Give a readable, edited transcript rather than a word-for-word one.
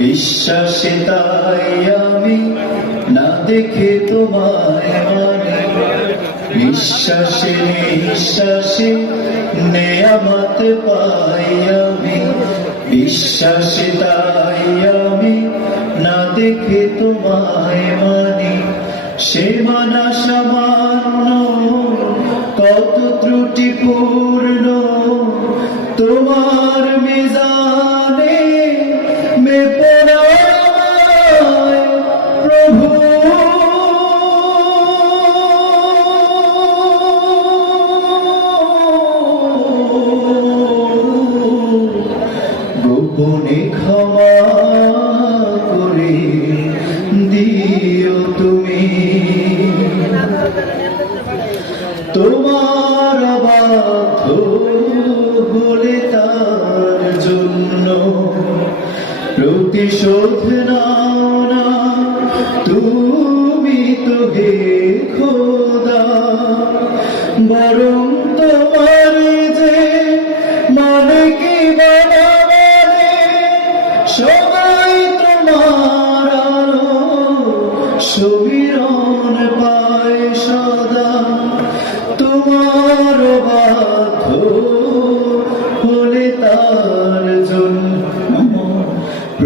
বিশ্বাসে তাই আমি না দেখে তোমায় মানে, বিশ্বাসে নিঃশ্বাসে নেয়ামত পাই আমি। বিশ্বাসে তাই আমি না দেখে তোমায় মানি, সে মানা সামান্য কত ত্রুটিপূর্ণ তোমার মিজানে মেপে আমায় প্রভু। গোপনে ক্ষমা করে দিও তুমি, তোমার অবাধ্য বলে তার জন্য প্রতিশোধ নাও না তুমি তো হে খোদা, বরং তোমার যে মানে কি বাবা মানে সবাই তোমার আলো সুবিরন পায় সদা। তোমার